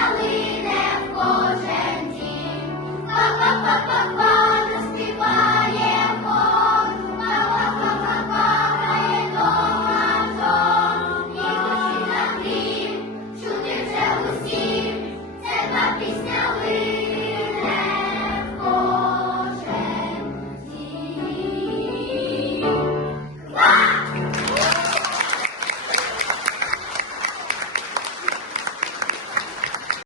Valley.